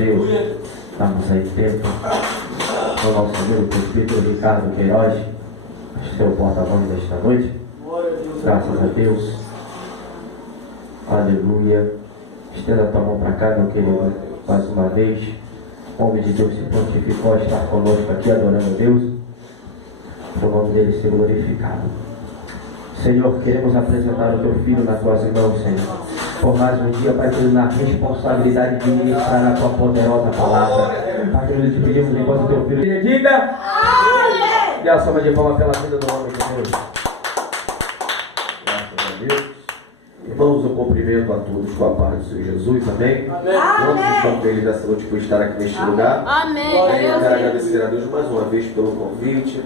Deus. Damos aí tempo ao nosso amigo presbítero Ricardo Queiroz, seu porta-voz desta noite. Graças a Deus. Aleluia. Estenda a tua mão para cá, meu querido, mais uma vez. O homem de Deus se prontificou a estar conosco aqui, adorando a Deus. O nome dele ser glorificado. Senhor, queremos apresentar o teu filho nas tuas mãos, Senhor. Por mais um dia, Pai, na responsabilidade de ministrar a tua poderosa palavra. Pai, nós te pedimos enquanto teu filho diga. Dê a salva de palmas pela vida do homem de Deus. Graças a Deus. Irmãos, eu cumprimento a todos com a paz do Senhor Jesus, amém? Vamos estar felizes dessa noite por estar aqui neste lugar. Amém. Eu quero agradecer a Deus mais uma vez pelo convite,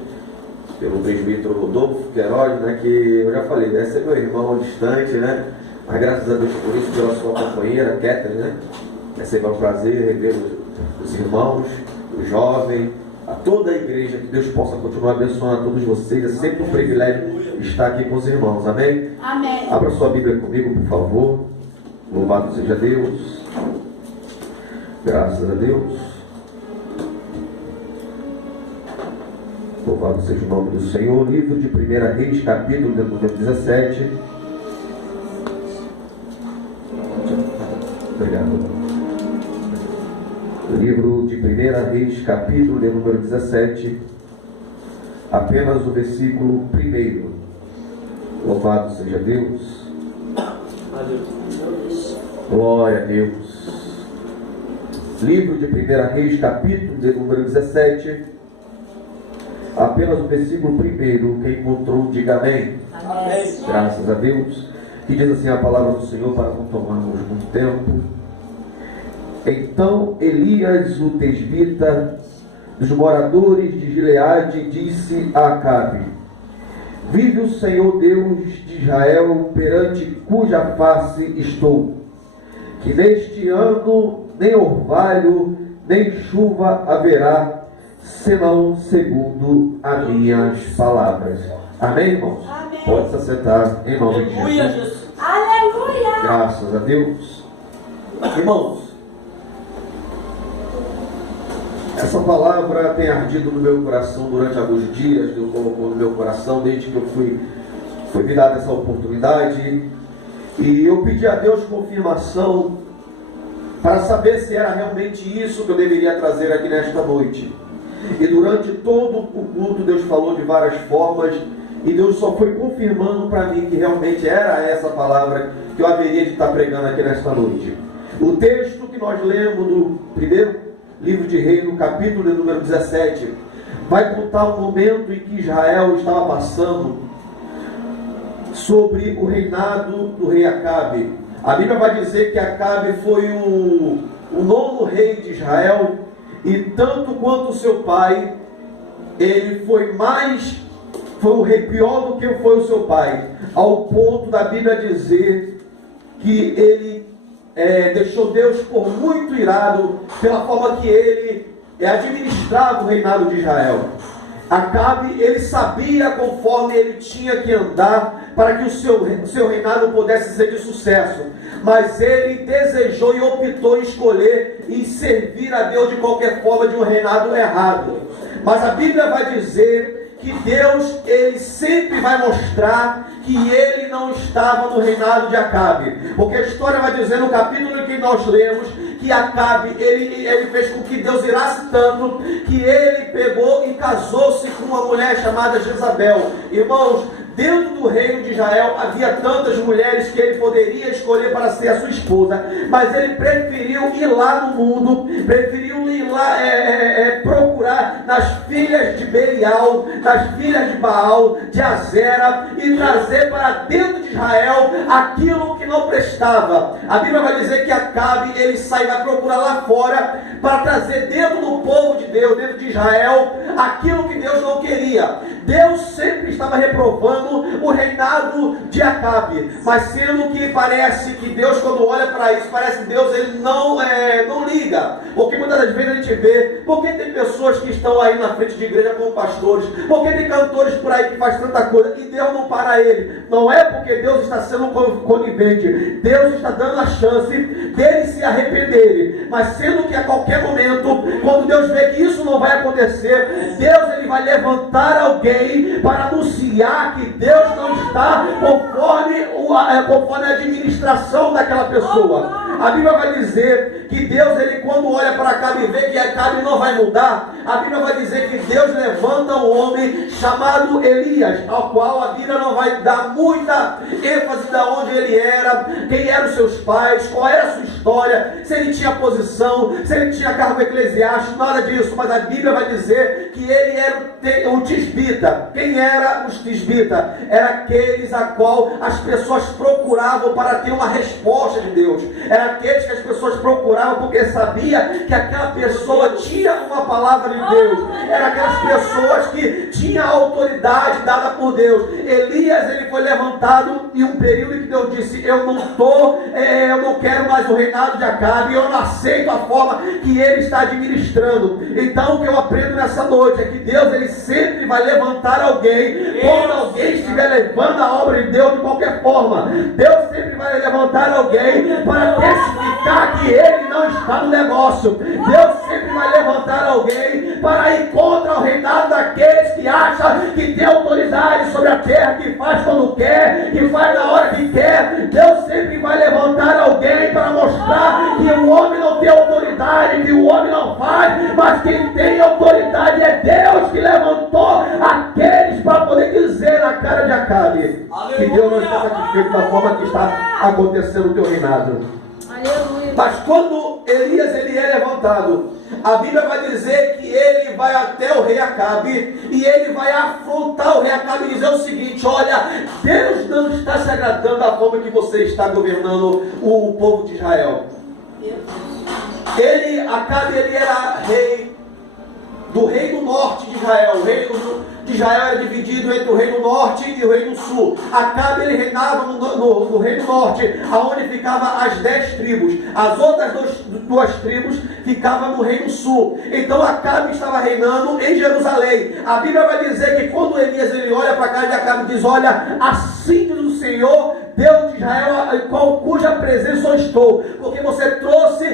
pelo presbítero Rodolfo Queiroz, né, que eu já falei, esse é meu irmão distante, né? Mas graças a Deus por isso, pela sua companheira, Catherine, né? É sempre um prazer rever os irmãos, os jovens, a toda a igreja, que Deus possa continuar abençoando a todos vocês. É sempre um privilégio estar aqui com os irmãos, amém? Amém. Abra sua Bíblia comigo, por favor. Louvado seja Deus. Graças a Deus. Louvado seja o nome do Senhor. Livro de 1 Reis, capítulo número 17. Obrigado. Livro de 1 Reis, capítulo de número 17, apenas o versículo 1. Louvado seja Deus. Glória a Deus. Livro de 1 Reis, capítulo de número 17, apenas o versículo 1. Quem encontrou, diga amém. Amém. Graças a Deus. Que diz assim a palavra do Senhor, para não tomarmos muito tempo. Então Elias, o tesbita, dos moradores de Gileade, disse a Acabe: vive o Senhor Deus de Israel, perante cuja face estou, que neste ano nem orvalho, nem chuva haverá, senão segundo as minhas palavras. Amém, irmãos? Amém. Pode se assentar em nome de Jesus. Aleluia. Graças a Deus. Irmãos, essa palavra tem ardido no meu coração durante alguns dias. Deus colocou no meu coração desde que eu foi me dada essa oportunidade. E eu pedi a Deus confirmação para saber se era realmente isso que eu deveria trazer aqui nesta noite. E durante todo o culto Deus falou de várias formas, e Deus só foi confirmando para mim que realmente era essa palavra que eu haveria de estar pregando aqui nesta noite. O texto que nós lemos no primeiro livro de Reis, no capítulo número 17, vai contar o momento em que Israel estava passando sobre o reinado do rei Acabe. A Bíblia vai dizer que Acabe foi o 9º rei de Israel, e tanto quanto o seu pai, ele foi o rei pior do que foi o seu pai, ao ponto da Bíblia dizer que ele deixou Deus por muito irado pela forma que ele administrava o reinado de Israel. Acabe, ele sabia conforme ele tinha que andar para que o seu reinado pudesse ser de sucesso, mas ele desejou e optou em escolher e servir a Deus de qualquer forma, de um reinado errado. Mas a Bíblia vai dizer que Deus, ele sempre vai mostrar que ele não estava no reinado de Acabe, porque a história vai dizer no capítulo que nós lemos que Acabe, ele fez com que Deus irasse tanto que ele pegou e casou-se com uma mulher chamada Jezabel. Irmãos, dentro do reino de Israel havia tantas mulheres que ele poderia escolher para ser a sua esposa, mas ele preferiu ir lá no mundo, preferiu ir lá procurar nas filhas de Belial, nas filhas de Baal, de Azera, e trazer para dentro de Israel aquilo que não prestava. A Bíblia vai dizer que Acabe, ele vai procurar lá fora para trazer dentro do povo de Deus, dentro de Israel, aquilo que Deus não queria. Deus sempre estava reprovando o reinado de Acabe, mas sendo que parece que Deus, quando olha para isso, parece que Deus ele não liga, porque muitas das vezes a gente vê, porque tem pessoas que estão aí na frente de igreja como pastores, porque tem cantores por aí que faz tanta coisa, e Deus não para ele. Não é porque Deus está sendo conivente, Deus está dando a chance deles se arrependerem, mas sendo que a qualquer momento, quando Deus vê que isso não vai acontecer, Deus ele vai levantar alguém para anunciar que Deus não está conforme a administração daquela pessoa. A Bíblia vai dizer que Deus, ele quando olha para Acabe e vê que Acabe não vai mudar, a Bíblia vai dizer que Deus levanta um homem chamado Elias, ao qual a Bíblia não vai dar muita ênfase de onde ele era, quem eram os seus pais, qual era a sua história, se ele tinha posição, se ele tinha cargo eclesiástico, nada disso, mas a Bíblia vai dizer que ele era o tisbita. Quem era os tisbita? Era aqueles a qual as pessoas procuravam para ter uma resposta de Deus. Era aqueles que as pessoas procuravam porque sabia que aquela pessoa tinha uma palavra de Deus. Era aquelas pessoas que tinham a autoridade dada por Deus. Elias, ele foi levantado em um período em que Deus disse: eu não quero mais o reinado de Acabe, eu não aceito a forma que ele está administrando. Então o que eu aprendo nessa noite é que Deus ele sempre vai levantar alguém, quando alguém estiver levando a obra de Deus de qualquer forma. Deus sempre vai levantar alguém para testificar que ele não está no negócio. Deus sempre vai levantar alguém para ir contra o reinado daqueles que acham que tem autoridade sobre a terra, que faz quando quer, que faz na hora que quer. Deus sempre vai levantar alguém para mostrar que o homem não tem autoridade, que o homem não faz, mas quem tem autoridade é Deus, que levantou aqueles para poder dizer na cara de Acabe que Deus não está satisfeito da forma que está acontecendo o teu reinado. Aleluia. Mas quando Elias ele é levantado, a Bíblia vai dizer que ele vai até o rei Acabe e ele vai afrontar o rei Acabe e dizer o seguinte: olha, Deus não está se agradando da forma que você está governando o povo de Israel. Acabe ele era rei do reino norte de Israel. O reino de Israel era dividido entre o reino norte e o reino sul. Acabe ele reinava no reino norte, aonde ficavam as 10 tribos. As outras duas tribos ficavam no reino sul. Então Acabe estava reinando em Jerusalém. A Bíblia vai dizer que quando Elias ele olha para a cara de Acabe e diz: olha, assim diz o Senhor, Deus de Israel, cuja presença eu estou, porque você trouxe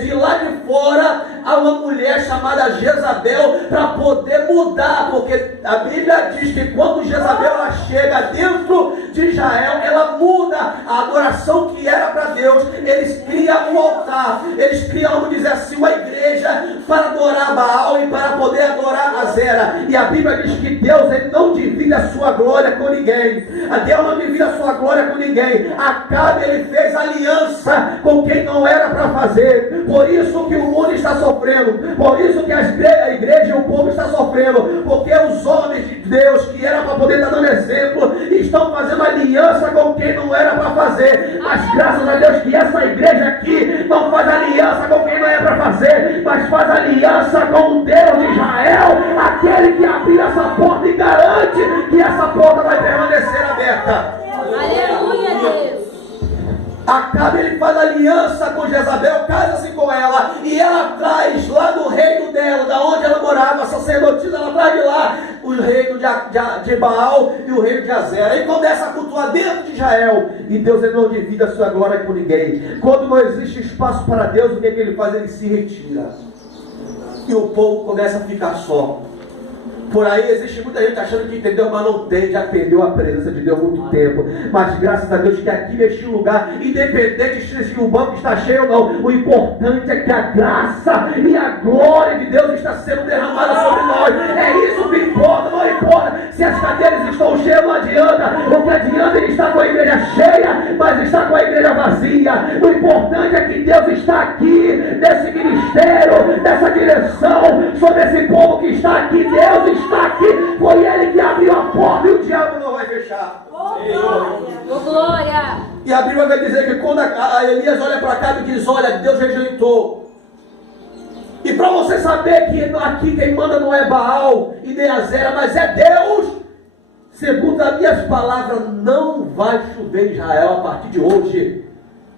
de lá de fora a uma mulher chamada Jezabel para poder mudar, porque a Bíblia diz que quando Jezabel ela chega dentro de Israel, ela muda a adoração que era para Deus. Eles criam um altar, eles criam, vamos dizer assim, uma igreja para adorar Baal e para poder adorar Azera. E a Bíblia diz que Deus ele não divide a sua glória com ninguém. Deus não divide a sua glória com ninguém. Acabe ele fez aliança com quem não era para fazer. Por isso que o mundo está sofrendo, por isso que a igreja e o povo está sofrendo, porque os homens de Deus que era para poder estar dando exemplo estão fazendo aliança com quem não era para fazer. Mas graças a Deus que essa igreja aqui não faz aliança com quem não é para fazer, mas faz aliança com o Deus de Israel, aquele que abriu essa porta e garante que essa porta vai permanecer aberta. Aleluia, Deus. Acabe ele faz aliança com Jezabel, casa-se com ela, e ela traz lá do reino dela, da onde ela morava, a sacerdotisa, ela traz de lá o reino de Baal e o reino de Azera, e começa a cultuar dentro de Israel. E Deus ele não divide a sua glória com ninguém. Quando não existe espaço para Deus, o que ele faz? Ele se retira, e o povo começa a ficar só. Por aí existe muita gente achando que entendeu, mas não tem, já perdeu a presença de Deus há muito tempo. Mas graças a Deus que aqui neste lugar, independente se o banco está cheio ou não, o importante é que a graça e a glória de Deus está sendo derramada sobre nós. É isso que importa, não importa se as cadeiras estão cheias, não adianta. O que adianta é estar com a igreja cheia, mas estar com a igreja vazia. O importante é que Deus está aqui, nesse ministério, nessa direção, sobre esse povo que está aqui. Deus está aqui, foi Ele que abriu a porta e o diabo não vai fechar. Oh, glória! E a Bíblia vai dizer que quando a Elias olha para cá e diz: olha, Deus rejeitou E para você saber que aqui quem manda não é Baal e nem Azera, mas é Deus, segundo as minhas palavras, não vai chover em Israel a partir de hoje.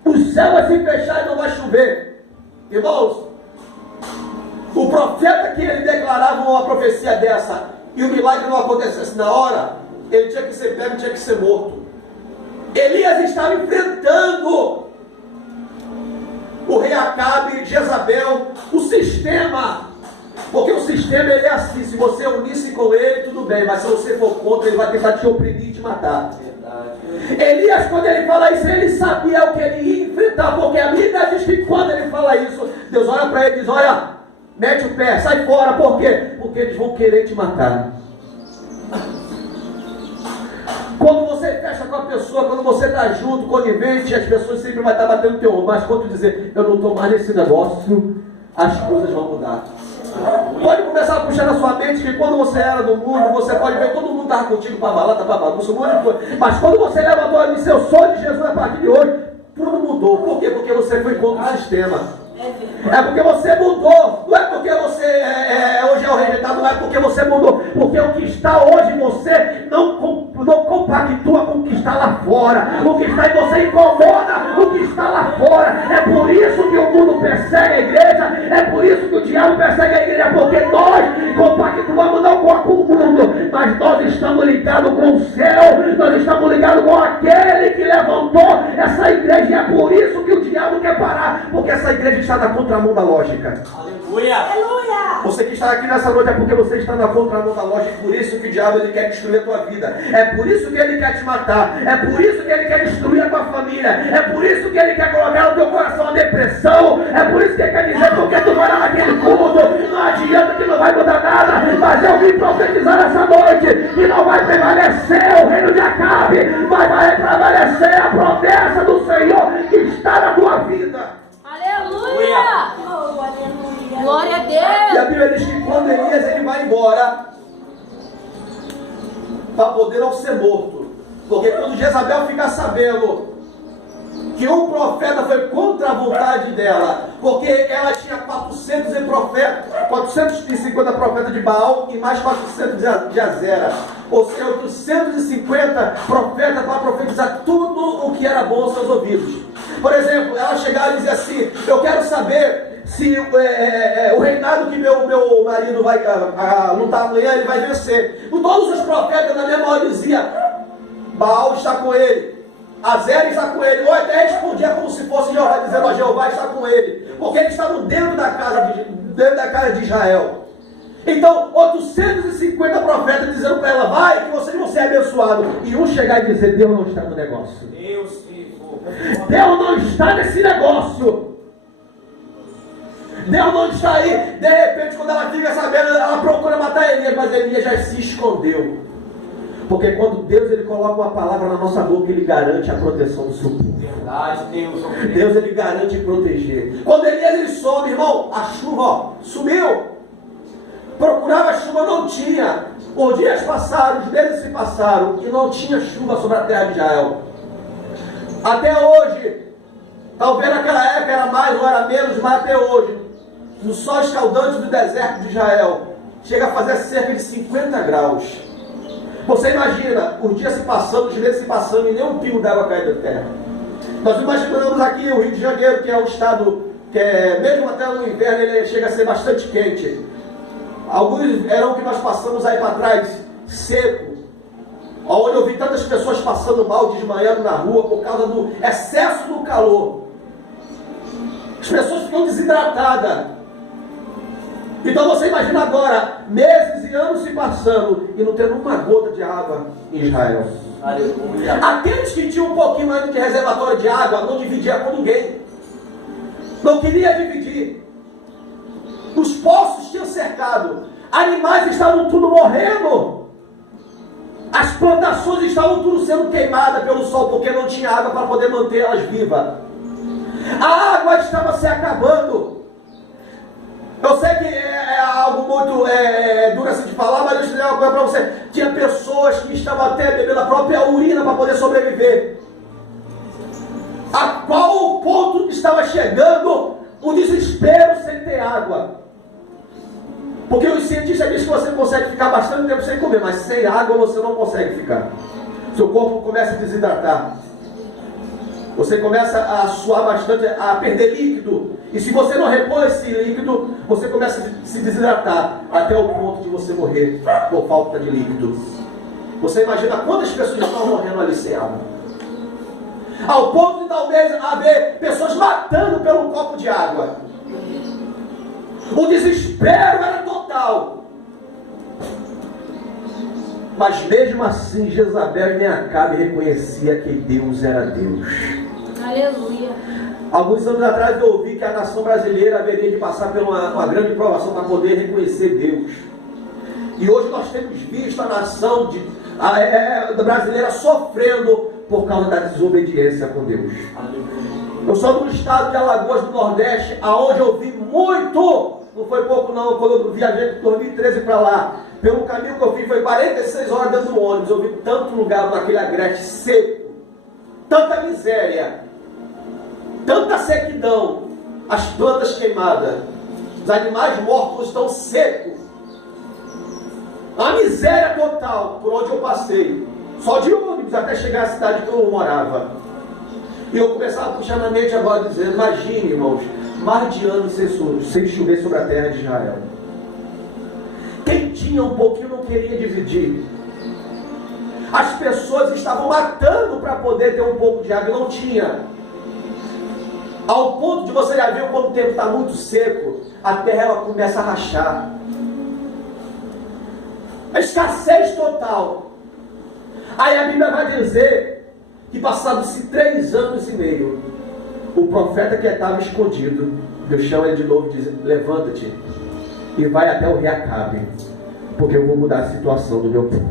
O céu vai se fechar e não vai chover. Irmãos, o profeta que ele declarava uma profecia dessa e o milagre não acontecesse na hora, ele tinha que ser pego, tinha que ser morto. Elias estava enfrentando o rei Acabe, Jezabel, o sistema. Porque o sistema ele é assim: se você unisse com ele, tudo bem, mas se você for contra, ele vai tentar te oprimir e te matar. Elias, quando ele fala isso, ele sabia o que ele ia enfrentar, porque a Bíblia diz que quando ele fala isso, Deus olha para ele e diz: olha, mete o pé, sai fora. Por quê? Porque eles vão querer te matar. Quando você fecha com a pessoa, quando você está junto, conivente, as pessoas sempre vão estar batendo no teu ombro. Mas quando dizer, eu não estou mais nesse negócio, as coisas vão mudar. Pode começar a puxar na sua mente que quando você era do mundo, você pode ver todo mundo estava contigo para balada, para bagunça, um monte de coisa. Mas quando você levantou a dizer, eu sou de Jesus a partir de hoje, tudo mudou. Por quê? Porque você foi contra o sistema. É porque você mudou. Não é porque você hoje é o rejeitado, não é porque você mudou. Porque o que está hoje em você não compactua com o que está lá fora. O que está em você incomoda o que está lá fora. É por isso que o mundo persegue a igreja. É por isso que o diabo persegue a igreja. Porque nós compactuamos não com o mundo, mas nós estamos ligados com o céu. Nós estamos ligados com aquele que levantou essa igreja. E é por isso que o diabo quer parar. Porque essa igreja está na contramão da lógica. Aleluia! Aleluia! Você que está aqui nessa noite é porque você está na contramão da lógica. Por isso que o diabo ele quer destruir a tua vida. É por isso que ele quer te matar. É por isso que ele quer destruir a tua família. É por isso que ele quer colocar no teu coração a depressão. É por isso que ele quer dizer, porque tu vai lá naquele culto, não adianta que não vai mudar nada. Mas eu vim profetizar essa noite que não vai prevalecer o reino de Acabe, mas vai prevalecer a promessa do Senhor que está na tua vida. Aleluia! Oh, aleluia! Glória a E a Deus! Bíblia diz que quando Elias ele vai embora, para poder não ser morto. Porque quando Jezabel fica sabendo que um profeta foi contra a vontade dela, porque ela tinha 450 profetas de Baal e mais 400 de Azera, ou seja, 850 profetas para profetizar tudo o que era bom aos seus ouvidos. Por exemplo, ela chegava e dizia assim: eu quero saber se o reinado que meu marido vai lutar amanhã, ele vai vencer. E todos os profetas na mesma hora diziam: Baal está com ele, Azera está com ele, ou até respondia como se fosse Jeová, dizendo: ó, Jeová está com ele, porque eles estavam dentro da casa de Israel. Então, 850 profetas dizendo para ela: vai, que vocês vão ser abençoados. E um chegar e dizer: Deus não está no negócio. Deus não está nesse negócio. Deus não está aí. De repente, quando ela fica sabendo, ela procura matar Elias, mas Elias já se escondeu. Porque quando Deus ele coloca uma palavra na nossa boca, ele garante a proteção do seu povo. Verdade, Deus ele garante proteger. Quando Elias ele some, irmão, a chuva sumiu. Procurava a chuva, não tinha. Os dias passaram, os meses se passaram e não tinha chuva sobre a terra de Israel. Até hoje, talvez naquela época era mais ou era menos, mas até hoje, no sol escaldante do deserto de Israel, chega a fazer cerca de 50 graus. Você imagina, os dias se passando, os meses se passando e nem um pingo d'água cai da terra. Nós imaginamos aqui o Rio de Janeiro, que é um estado que mesmo até no inverno, ele chega a ser bastante quente. Alguns verão que nós passamos aí para trás, seco, onde eu vi tantas pessoas passando mal, desmaiando na rua por causa do excesso do calor. As pessoas ficam desidratadas. Então você imagina agora, meses e anos se passando e não tendo uma gota de água em Israel. Aleluia. Aqueles que tinham um pouquinho ainda de reservatório de água, não dividia com ninguém. Não queria dividir. Os poços tinham cercado. Animais estavam tudo morrendo. As plantações estavam tudo sendo queimadas pelo sol, porque não tinha água para poder mantê-las vivas. A água estava se acabando. Eu sei que é algo muito duro assim de falar, mas eu te digo uma coisa para você. Tinha pessoas que estavam até bebendo a própria urina para poder sobreviver. A qual ponto estava chegando o desespero sem ter água. Porque os cientistas dizem que você consegue ficar bastante tempo sem comer, mas sem água você não consegue ficar. Seu corpo começa a desidratar. Você começa a suar bastante, a perder líquido. E se você não repõe esse líquido, você começa a se desidratar até o ponto de você morrer por falta de líquido. Você imagina quantas pessoas estão morrendo ali sem água? Ao ponto de talvez haver pessoas matando pelo copo de água. O desespero era total. Mas mesmo assim, Jezabel nem Acabe reconhecia que Deus era Deus. Aleluia. Alguns anos atrás eu ouvi que a nação brasileira haveria de passar por uma grande provação para poder reconhecer Deus. E hoje nós temos visto a nação brasileira sofrendo por causa da desobediência com Deus. Eu sou do estado de Alagoas do Nordeste, aonde eu vi muito, não foi pouco não, quando eu viajei de 2013 para lá. Pelo caminho que eu fiz, foi 46 horas dentro do ônibus. Eu vi tanto lugar naquele agreste seco, tanta miséria, tanta sequidão, as plantas queimadas, os animais mortos estão secos, a miséria total por onde eu passei, só de ônibus até chegar à cidade que eu morava. E eu começava a puxar na mente agora, dizendo: imagine, irmãos, mais de anos sem chover sobre a terra de Israel. Quem tinha um pouquinho não queria dividir. As pessoas estavam matando para poder ter um pouco de água e não tinha. Ao ponto de você já ver quando o tempo está muito seco, a terra ela começa a rachar. A escassez total. Aí a Bíblia vai dizer que passados-se 3 anos e meio, o profeta que estava escondido, Deus chama ele de novo e diz: levanta-te e vai até o rei Acabe, porque eu vou mudar a situação do meu povo.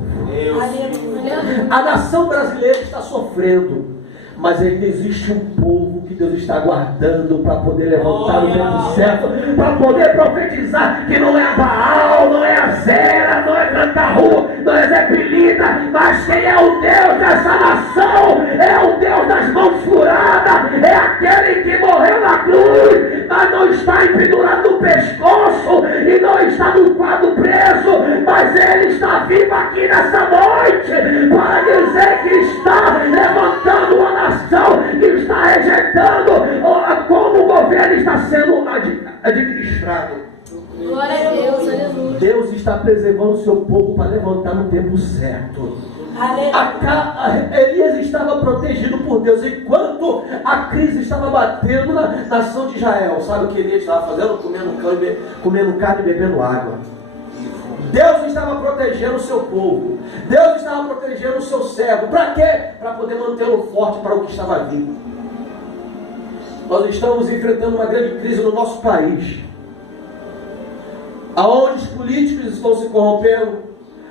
A nação brasileira está sofrendo, mas ainda existe um povo que Deus está guardando para poder levantar no tempo certo, para poder profetizar que não é Baal, não é Azera, não é Cantarru, não é Zé Pilita, mas quem é o Deus dessa nação é o Deus das mãos furadas, é aquele que morreu na cruz, mas não está empendurado no pescoço e não está no quadro preso, mas ele está vivo aqui nessa noite para dizer que está levantando uma nação que está rejeitando como o governo está sendo administrado. Glória a Deus, aleluia. Deus está preservando o seu povo para levantar no tempo certo. Elias estava protegido por Deus enquanto a crise estava batendo na nação de Israel. Sabe o que Elias estava fazendo? Comendo carne e bebendo água. Deus estava protegendo o seu povo. Deus estava protegendo o seu servo. Para quê? Para poder mantê-lo forte para o que estava vindo. Nós estamos enfrentando uma grande crise no nosso país, aonde os políticos estão se corrompendo,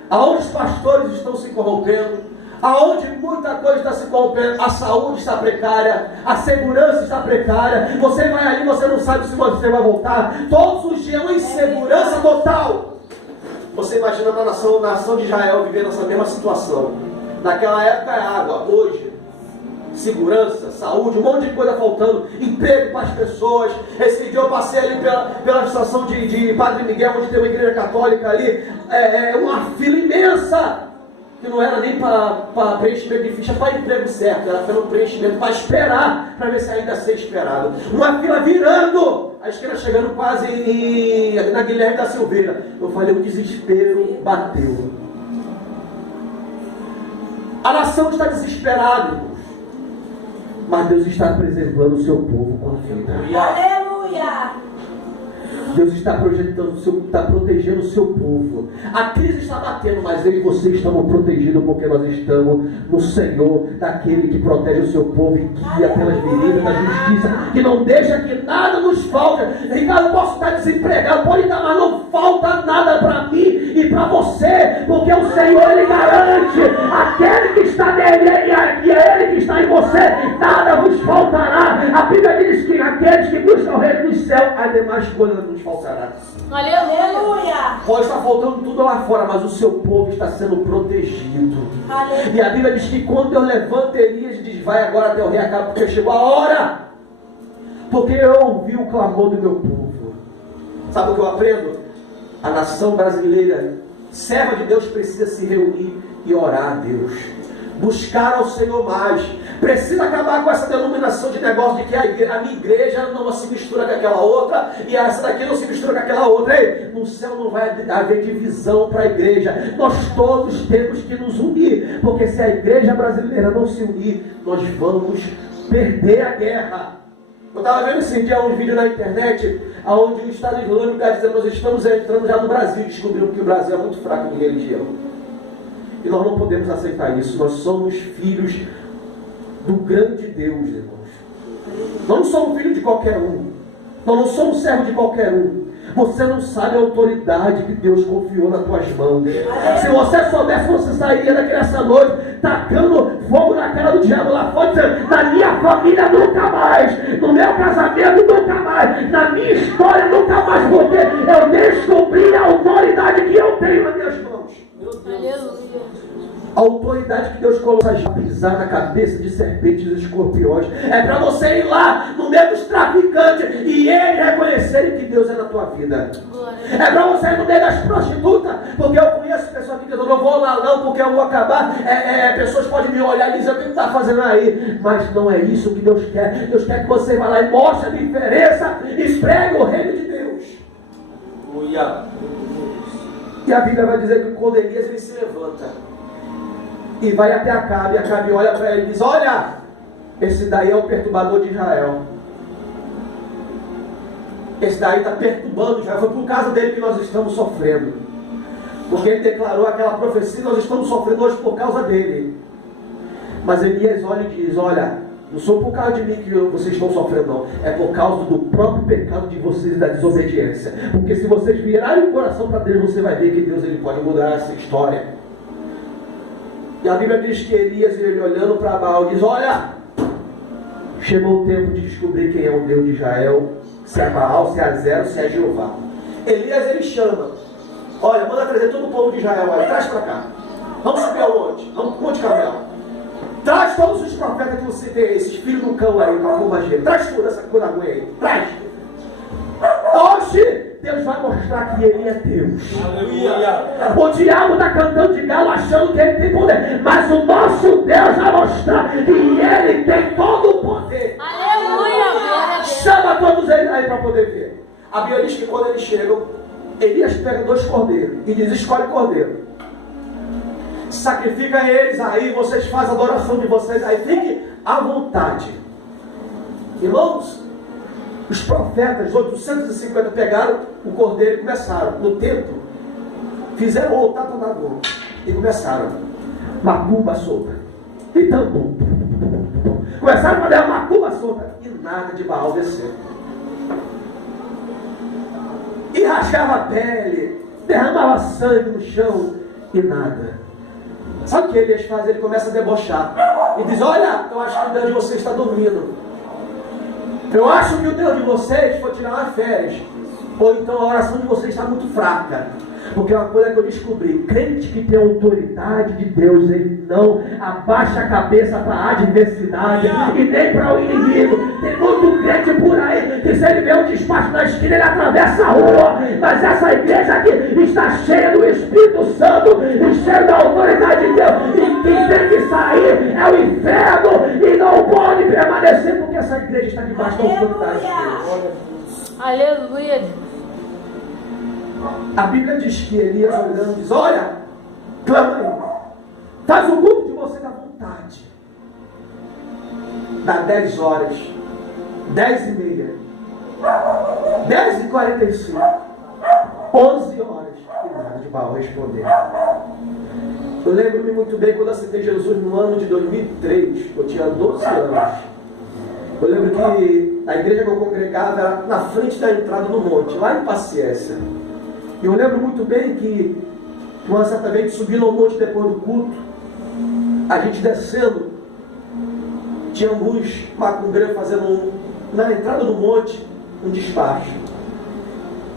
aonde os pastores estão se corrompendo, aonde muita coisa está se corrompendo. A saúde está precária, a segurança está precária. Você vai ali, você não sabe se você vai voltar. Todos os dias uma insegurança total. Você imagina a nação de Israel vivendo essa mesma situação. Naquela época é água, hoje segurança, saúde, um monte de coisa faltando, emprego para as pessoas. Esse dia eu passei ali pela estação de Padre Miguel, onde tem uma igreja católica ali, uma fila imensa, que não era nem para preenchimento de ficha, para emprego certo, era pelo preenchimento, para esperar, para ver se ainda ser esperado. Uma fila virando, a esquina chegando quase na Guilherme da Silveira. Eu falei, o desespero bateu. A nação está desesperada, irmãos. Mas Deus está preservando o seu povo com vida. Aleluia! Deus está protegendo o seu povo. A crise está batendo, mas eu e você estamos protegidos porque nós estamos no Senhor, daquele que protege o seu povo e guia pelas veredas da justiça, que não deixa que nada nos falte. Ricardo, eu posso estar desempregado, pode estar, mas não falta nada para mim e para você, porque o Senhor, Ele garante, aquele que está nele e Ele que está em você, nada vos faltará. A Bíblia diz que aqueles que buscam o reino dos céus, as demais coisas nos faltará. Aleluia! Pode estar faltando tudo lá fora, mas o seu povo está sendo protegido. Aleluia. E a Bíblia diz que quando eu levanto Elias, diz: vai agora até o rei Acabe, porque chegou a hora. Porque eu ouvi o clamor do meu povo. Sabe o que eu aprendo? A nação brasileira, serva de Deus, precisa se reunir e orar a Deus. Buscar ao Senhor mais. Precisa acabar com essa denominação de negócio de que a minha igreja não se mistura com aquela outra e essa daqui não se mistura com aquela outra. Ei, no céu não vai haver divisão para a igreja. Nós todos temos que nos unir, porque se a igreja brasileira não se unir, nós vamos perder a guerra. Eu estava vendo esse dia um vídeo na internet onde o Estado Islâmico está dizendo: nós estamos entrando já no Brasil, descobrindo que o Brasil é muito fraco em religião. E nós não podemos aceitar isso. Nós somos filhos do grande Deus, irmãos. Nós não somos filhos de qualquer um. Nós não somos servos de qualquer um. Você não sabe a autoridade que Deus confiou nas tuas mãos. Se você soubesse, você sairia daqui nessa noite tacando fogo na cara do diabo lá fora, dizendo: na minha família nunca mais, no meu casamento nunca mais, na minha história nunca mais, porque eu descobri a autoridade que eu tenho nas minhas mãos. Aleluia. A autoridade que Deus colocou para pisar na cabeça de serpentes e escorpiões é para você ir lá no meio dos traficantes e eles reconhecerem que Deus é na tua vida. É para você ir no meio das prostitutas, porque eu conheço pessoas que dizem: eu não vou lá não, porque eu vou acabar. Pessoas podem me olhar e dizer: o que está fazendo aí? Mas não é isso que Deus quer. Deus quer que você vá lá e mostre a diferença, espregue o reino de Deus. E a Bíblia vai dizer que quando Elias ele se levanta e vai até Acabe, e Acabe olha para ele e diz: olha, esse daí é o perturbador de Israel. Esse daí está perturbando Israel. Foi por causa dele que nós estamos sofrendo. Porque ele declarou aquela profecia e nós estamos sofrendo hoje por causa dele. Mas Elias olha e diz: olha, não sou por causa de mim que vocês estão sofrendo, não. É por causa do próprio pecado de vocês e da desobediência. Porque se vocês virarem o coração para Deus, você vai ver que Deus ele pode mudar essa história. E a Bíblia diz que Elias, ele olhando para Baal, diz: olha, chegou o tempo de descobrir quem é o Deus de Israel, se é Baal, se é Azero, se é Jeová. Elias, ele chama: olha, manda trazer todo o povo de Israel, olha, traz para cá. Vamos subir ao monte, vamos pro Monte Carmelo. Traz todos os profetas que você tem, esses filhos do cão aí, com a pombageira. Traz tudo essa coisa ruim aí, traz. Hoje Deus vai mostrar que Ele é Deus. Aleluia. O diabo está cantando de galo achando que ele tem poder, mas o nosso Deus vai mostrar que Ele tem todo o poder. Aleluia. Chama todos eles aí para poder ver. A Bíblia diz que quando eles chegam, Elias pega 2 cordeiros e diz: escolhe cordeiro, sacrifica eles aí, vocês fazem a adoração de vocês aí, fique à vontade. Irmãos, os profetas, 850, pegaram o cordeiro e começaram no templo, fizeram o altar para Dagon e começaram macumba solta e tambor. Começaram a fazer a macumba solta e nada de Baal desceu. E rasgava a pele, derramava sangue no chão e nada. Sabe o que Elias faz? Ele começa a debochar e diz: olha, eu acho que o Deus de vocês está dormindo. Eu acho que o Deus de vocês foi tirar umas férias. Ou então a oração de vocês está muito fraca. Porque é uma coisa que eu descobri: crente que tem autoridade de Deus, ele não abaixa a cabeça para a adversidade e nem para o inimigo. Tem muito crente por aí que se ele vê um despacho na esquina, ele atravessa a rua. Mas essa igreja aqui está cheia do Espírito Santo e cheia da autoridade de Deus. E quem tem que sair é o inferno e não pode permanecer, porque essa igreja está debaixo da autoridade de Deus. Aleluia. A Bíblia diz que Elias olhando diz: olha, clama aí, faz o culto de vocês à vontade. Dá 10 horas, 10h30, 10h45, 11 horas, e nada de Baal responder. Eu lembro-me muito bem quando aceitei Jesus no ano de 2003, eu tinha 12 anos. Eu lembro que a igreja que eu congregava era na frente da entrada no monte, lá em Paciência. E eu lembro muito bem que uma certa vez subindo ao monte depois do culto, a gente descendo, tinha alguns macumbeiros fazendo na entrada do monte um despacho.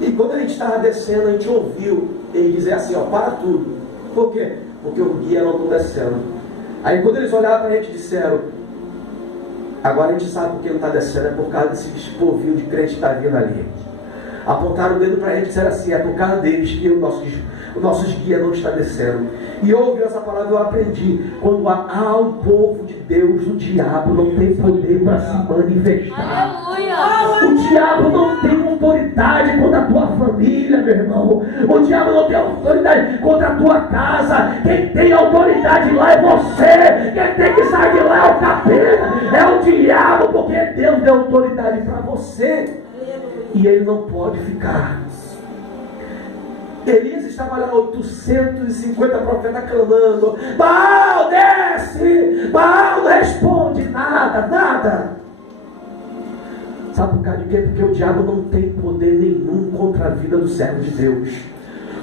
E quando a gente estava descendo, a gente ouviu ele dizer assim: ó, para tudo. Por quê? Porque o guia não está descendo. Aí quando eles olharam para a gente, disseram: agora a gente sabe por que não está descendo, é por causa desse povinho de crente que está vindo ali. apontaram o dedo para ele e disseram assim: é por causa deles que os nossos guias não estão descendo. E eu ouvi essa palavra, eu aprendi: quando há o povo de Deus, o diabo não tem poder para se manifestar. Aleluia! O diabo não tem autoridade contra a tua família, meu irmão. O diabo não tem autoridade contra a tua casa. Quem tem autoridade lá é você. Quem tem que sair de lá é o capeta, é o diabo, porque Deus deu autoridade para você. E ele não pode ficar. Elias estava lá, 850 profetas clamando: Baal, desce! Baal não responde nada. Sabe por causa de quê? Porque o diabo não tem poder nenhum contra a vida do servo de Deus.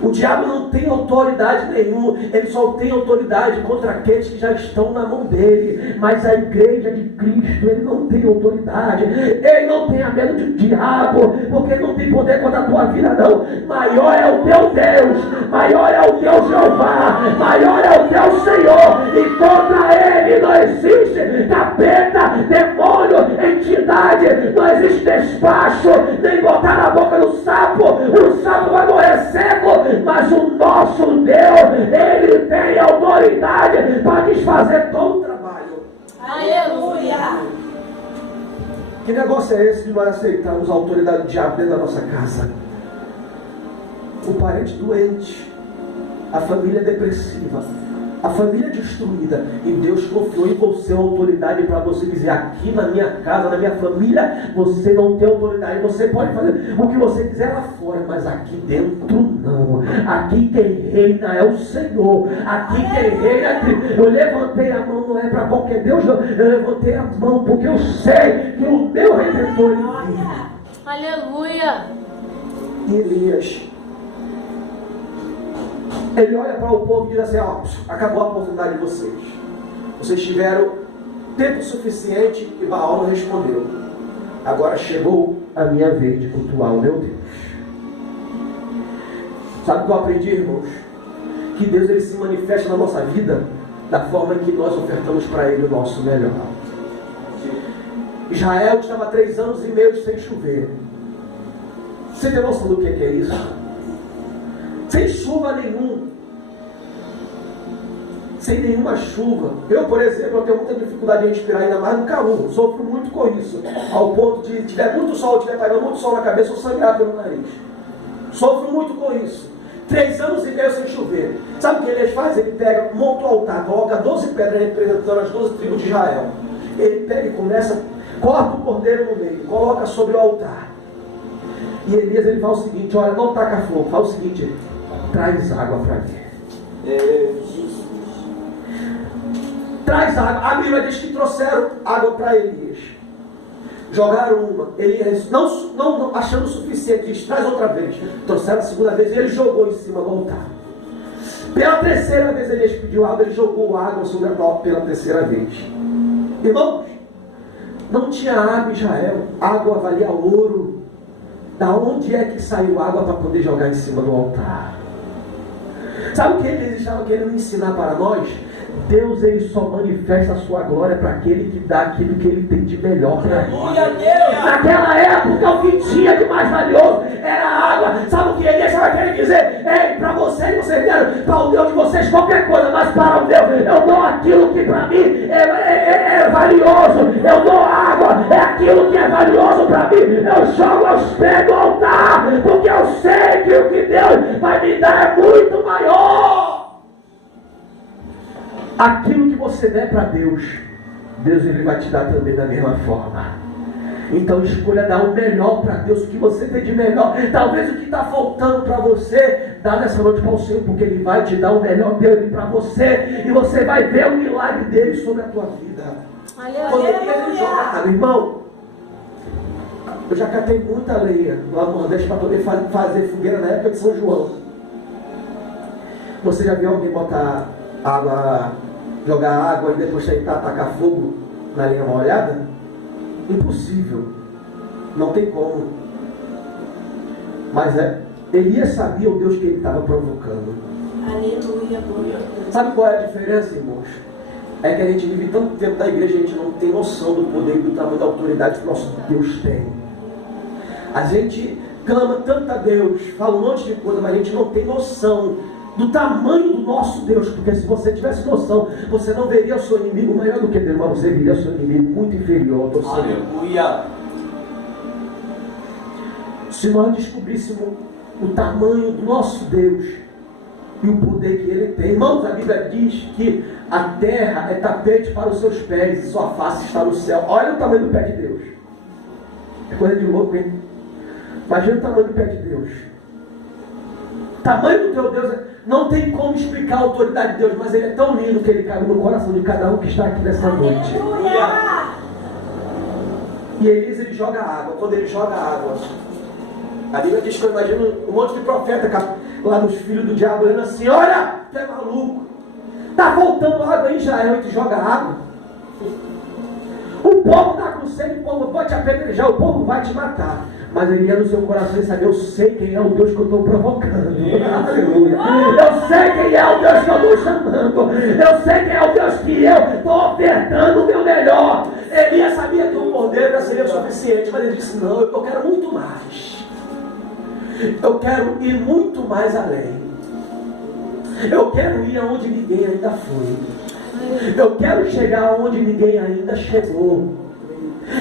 O diabo não tem autoridade nenhuma, ele só tem autoridade contra aqueles que já estão na mão dele. Mas a igreja de Cristo, ele não tem autoridade, ele não tem medo do diabo, porque ele não tem poder contra a tua vida, não. Maior é o teu Deus, maior é o teu Jeová, maior é o teu Senhor, e contra ele não existe capeta, demônio, entidade, não existe despacho, nem botar na boca do sapo, o sapo vai morrer seco. Mas o nosso Deus, ele tem autoridade para desfazer todo o trabalho. Aleluia! Que negócio é esse de nós aceitarmos a autoridade do diabo dentro da nossa casa? O parente doente, a família depressiva, a família destruída, e Deus confiou em você a autoridade para você dizer: aqui na minha casa, na minha família, você não tem autoridade. Você pode fazer o que você quiser lá fora, mas aqui dentro não. Aqui quem reina é o Senhor. Aqui quem reina é Cristo. Eu levantei a mão, não é para qualquer Deus, não. Eu levantei a mão porque eu sei que o meu Redentor, ele vive. Aleluia! E Elias, ele olha para o povo e diz assim: ó, acabou a oportunidade de vocês. Vocês tiveram tempo suficiente e Baal não respondeu. Agora chegou a minha vez de cultuar o meu Deus. Sabe o que eu aprendi, irmãos? Que Deus, ele se manifesta na nossa vida da forma que nós ofertamos para ele o nosso melhor. Israel estava 3 anos e meio sem chover. Você tem noção do que é isso? Sem chuva nenhuma, sem nenhuma chuva. Eu, por exemplo, eu tenho muita dificuldade em respirar, ainda mais no calor. Sofro muito com isso, ao ponto de tiver muito sol, tiver pegando muito sol na cabeça, eu sangrar pelo nariz. Sofro muito com isso. 3 anos e meio sem chover. Sabe o que eles fazem? Ele pega, monta o altar, coloca 12 pedras representando as 12 tribos de Israel. Ele pega e começa, corta o cordeiro no meio, coloca sobre o altar. E Elias, ele fala o seguinte: olha, não taca fogo, fala o seguinte: traz água para mim. Traz água. A Bíblia diz que trouxeram água para Elias. Jogaram uma. Elias, não achando o suficiente, diz: traz outra vez. Trouxeram a segunda vez e ele jogou em cima do altar. Pela terceira vez Elias pediu água, ele jogou água sobre a altar pela terceira vez. Irmãos, não tinha água em Israel. Água valia ouro. Da onde é que saiu água para poder jogar em cima do altar? Sabe o que eles estavam querendo ensinar para nós? Deus, ele só manifesta a sua glória para aquele que dá aquilo que ele tem de melhor para ele. Naquela época, o que tinha de mais valioso era a água. Sabe o que ele estava querendo dizer? Ei, para vocês deram para o Deus de vocês qualquer coisa, mas para o Deus eu dou aquilo que para mim é valioso. Eu dou água, é aquilo que é valioso para mim. Eu jogo aos pés do altar, porque eu sei que o que Deus vai me dar é muito maior. Aquilo que você der para Deus, Deus, ele vai te dar também da mesma forma. Então escolha dar o melhor para Deus, o que você tem de melhor. Talvez o que está faltando para você, dá nessa noite para o Senhor, porque ele vai te dar o melhor dele para você, e você vai ver o milagre dele sobre a tua vida. Quando ele jogar, irmão, eu já catei muita lenha lá no Nordeste para poder fazer fogueira na época de São João. Você já viu alguém botar água, jogar água e depois tentar atacar fogo na lenha molhada? Impossível, não tem como. Mas Elias sabia o Deus que ele estava provocando. Aleluia, glória a Deus. Sabe qual é a diferença, irmãos? É que a gente vive tanto tempo na igreja, a gente não tem noção do poder e do tamanho da autoridade que o nosso Deus tem. A gente clama tanto a Deus, fala um monte de coisa, mas a gente não tem noção do tamanho do nosso Deus, porque se você tivesse noção, você não veria o seu inimigo maior do que Deus, mas você veria o seu inimigo muito inferior ao seu. Aleluia. Se nós descobríssemos o tamanho do nosso Deus e o poder que Ele tem, irmãos, a Bíblia diz que a terra é tapete para os seus pés e sua face está no céu. Olha o tamanho do pé de Deus. É coisa de louco, hein? Imagina o tamanho do pé de Deus. O tamanho do teu Deus, não tem como explicar a autoridade de Deus, mas Ele é tão lindo que Ele cabe no coração de cada um que está aqui nessa noite. E Elias, ele joga água. Quando ele joga água, a Bíblia diz que eu imagino um monte de profeta lá dos filhos do diabo olhando assim: olha, tu é maluco, está voltando água em Israel e tu joga água. O povo está com sede, o povo pode te apedrejar, o povo vai te matar. Mas ele ia no seu coração e sabe: eu sei quem é o Deus que eu estou provocando. Aleluia. Eu sei quem é o Deus que eu estou chamando. Eu sei quem é o Deus que eu estou ofertando o meu melhor. Elias sabia que o poder seria o suficiente, mas ele disse: não, eu quero muito mais. Eu quero ir muito mais além. Eu quero ir aonde ninguém ainda foi. Eu quero chegar aonde ninguém ainda chegou.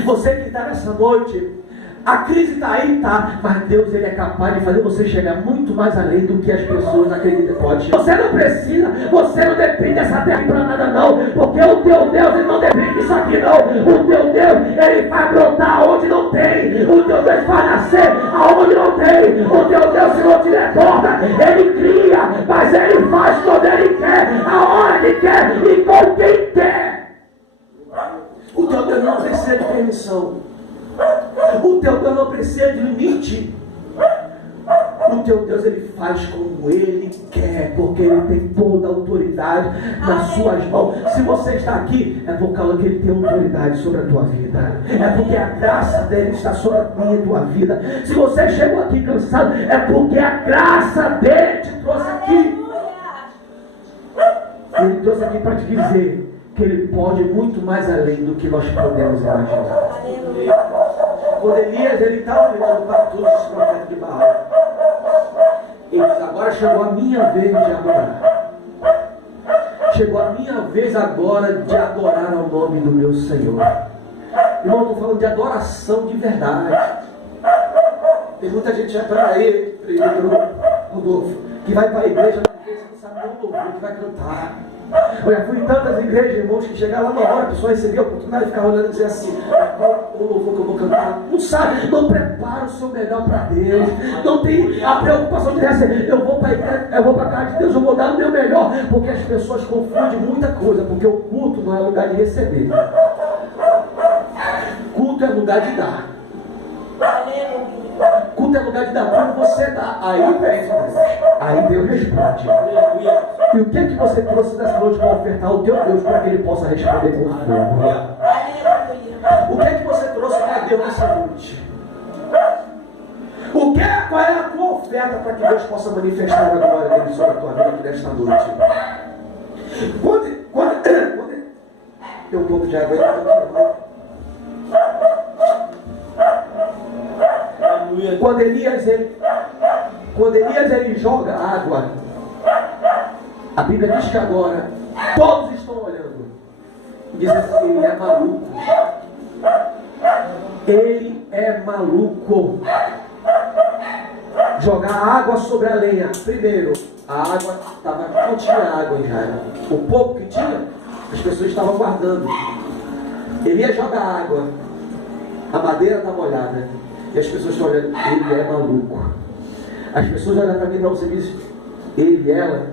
Você que está nessa noite, a crise está aí, tá, mas Deus, Ele é capaz de fazer você chegar muito mais além do que as pessoas acreditam que pode. Você não precisa, você não depende dessa terra para nada não, porque o teu Deus, Ele não depende disso aqui não. O teu Deus, Ele faz brotar onde não tem. O teu Deus faz nascer aonde não tem. O teu Deus, se não te der porta, Ele cria, mas Ele faz quando Ele quer, aonde Ele quer e com quem quer. O teu Deus não precisa de permissão. O teu Deus não precisa de limite. O teu Deus, Ele faz como Ele quer, porque Ele tem toda a autoridade nas suas mãos. Se você está aqui, é por causa que Ele tem autoridade sobre a tua vida. É porque a graça dEle está sobre a minha e tua vida. Se você chegou aqui cansado, é porque a graça dEle te trouxe aqui. Ele trouxe aqui para te dizer que Ele pode muito mais além do que nós podemos imaginar. Quando Elias, ele está olhando para todos os profetas de Baal, ele diz: agora chegou a minha vez de adorar. Chegou a minha vez agora de adorar ao nome do meu Senhor. Irmão, estou falando de adoração de verdade. Tem muita gente já para aí, Rodolfo, que vai para a igreja, mas não sabe nem o louvor que vai cantar. Eu já fui em tantas igrejas, irmãos, que chegaram lá na hora, a pessoa recebia a oportunidade de ficar olhando e dizer assim: qual o louvor que eu vou cantar? Não sabe, não prepara o seu melhor para Deus, não tem a preocupação de dizer: eu vou para a igreja, eu vou para a casa de Deus, eu vou dar o meu melhor, porque as pessoas confundem muita coisa, porque o culto não é lugar de receber, culto é lugar de dar. Culto é lugar de dar. Quando você dá, aí Deus responde. E o que é que você trouxe nessa noite para ofertar ao teu Deus para que Ele possa responder com fogo? O que é que você trouxe para Deus nessa noite? Qual é a tua oferta para que Deus possa manifestar a glória dele sobre a tua vida aqui nesta noite? Quando tem um pouco de água aí, quando Elias ele joga água, a Bíblia diz que agora todos estão olhando e dizem assim: ele é maluco. Ele é maluco. Jogar água sobre a lenha. Primeiro, a água não tinha água em Israel. O pouco que tinha, as pessoas estavam guardando. Elias joga água, a madeira está molhada. E as pessoas estão olhando: ele é maluco. As pessoas olham para mim e para você e dizem: ela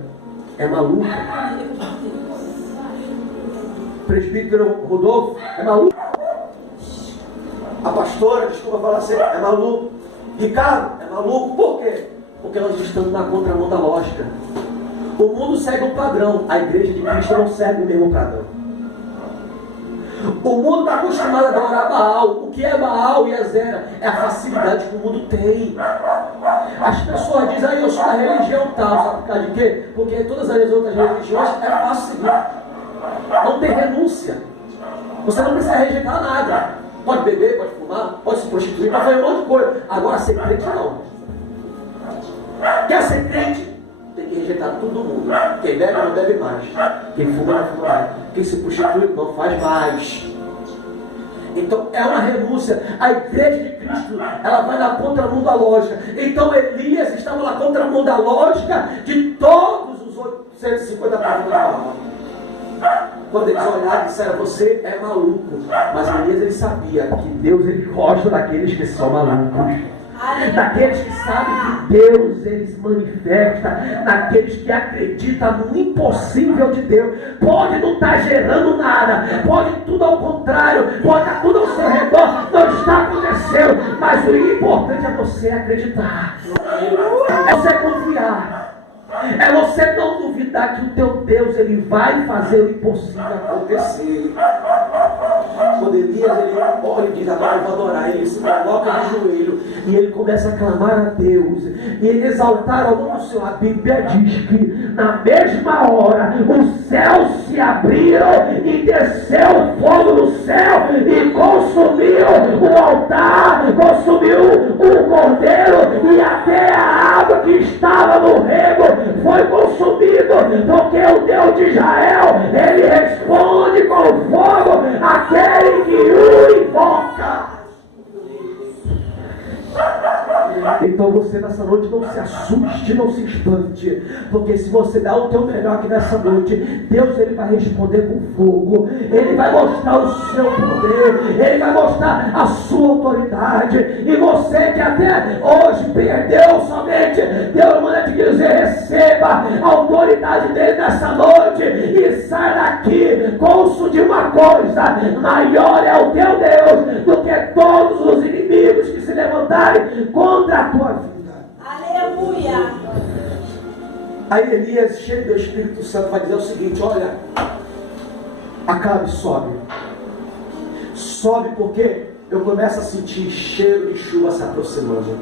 é maluca. Presbítero Rodolfo é maluco. A pastora, desculpa falar assim, é maluco. Ricardo é maluco. Por quê? Porque nós estamos na contramão da lógica. O mundo segue um padrão, a igreja de Cristo não segue o mesmo padrão. O mundo está acostumado a adorar Baal. O que é Baal e Azera? É a facilidade que o mundo tem. As pessoas dizem: eu sou da religião tal. Sabe por causa de quê? Porque todas as outras religiões é fácil seguir. Não tem renúncia. Você não precisa rejeitar nada. Pode beber, pode fumar. fumar, pode se prostituir, pode fazer um monte de coisa. Agora ser crente não. Quer ser crente? Tem que rejeitar todo mundo. Quem bebe não bebe mais. Quem fuma não fuma mais. Quem se prostitui não faz mais. Então é uma renúncia. A igreja de Cristo, ela vai na contramão da lógica. Então Elias estava na contramão da lógica de todos os 850 povos da Baal. Quando eles olharam e disseram, você é maluco. Mas Elias, ele sabia que Deus, ele gosta daqueles que são malucos. Daqueles que sabem que Deus ele se manifesta, daqueles que acreditam no impossível de Deus. Pode não estar gerando nada, pode tudo ao contrário, pode estar tudo ao seu redor, não está acontecendo, mas o importante é você acreditar, é você confiar. É você não duvidar que o teu Deus ele vai fazer o impossível acontecer. Quando Elias ele olha e diz, agora eu vou adorar, ele se coloca de joelho e ele começa a clamar a Deus e ele exaltar ao nome do Senhor. A Bíblia diz que na mesma hora os céus se abriram e desceu fogo do céu e consumiu o altar, consumiu o cordeiro e até a água que estava no rego foi consumido, porque o Deus de Israel, ele responde com fogo aquele que o invoca. Então você nessa noite não se assuste, não se espante, porque se você dá o teu melhor aqui nessa noite, Deus ele vai responder com fogo, ele vai mostrar o seu poder, ele vai mostrar a sua autoridade, e você que até hoje perdeu somente, Deus manda te dizer, receba a autoridade dele nessa noite, e sai daqui cônscio de uma coisa, maior é o teu Deus, do que todos os inimigos que se levantarem contra a tua vida. Aleluia. Aí Elias, cheio do Espírito Santo, vai dizer o seguinte, olha, Acabe, sobe. Sobe porque eu começo a sentir cheiro de chuva se aproximando.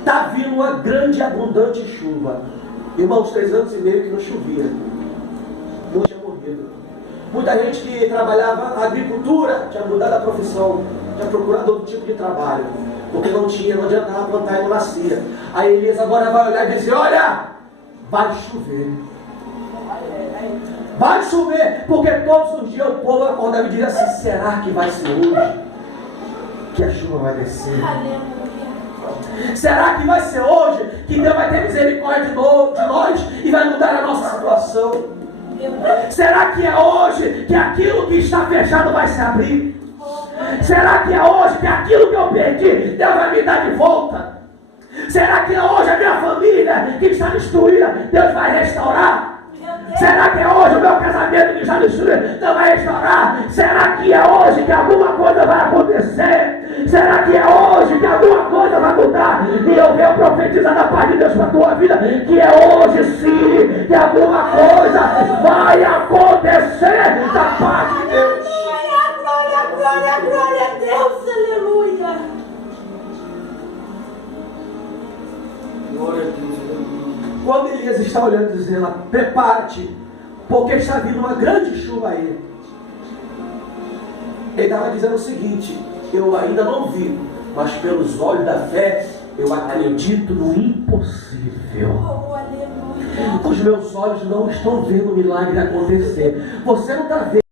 Está vindo uma grande e abundante chuva. Irmãos, 3 anos e meio que não chovia. Muita tinha morrido. Muita gente que trabalhava na agricultura tinha mudado a profissão, tinha procurado outro tipo de trabalho, porque não adiantava plantar e não nascia. Aí Elias agora vai olhar e dizer, olha, vai chover. Vai chover, porque todos os dias o povo acordava e dizia assim, será que vai ser hoje que a chuva vai descer? Será que vai ser hoje que Deus vai ter misericórdia de nós e vai mudar a nossa situação? Será que é hoje que aquilo que está fechado vai se abrir? Será que é hoje que aquilo que eu perdi, Deus vai me dar de volta? Será que é hoje a minha família que está destruída, Deus vai restaurar? Será que é hoje o meu casamento que está destruído, Deus vai restaurar? Será que é hoje que alguma coisa vai acontecer? Será que é hoje que alguma coisa vai mudar? E eu venho profetizar da parte de Deus para a tua vida, que é hoje sim que alguma coisa vai acontecer da parte de Deus. Glória, glória a Deus, aleluia. Glória a Deus. Quando Elias está olhando, dizendo, prepara-te, porque está vindo uma grande chuva aí. Ele estava dizendo o seguinte, eu ainda não vi, mas pelos olhos da fé, eu acredito no impossível. Oh, aleluia. Os meus olhos não estão vendo o milagre acontecer. Você não está vendo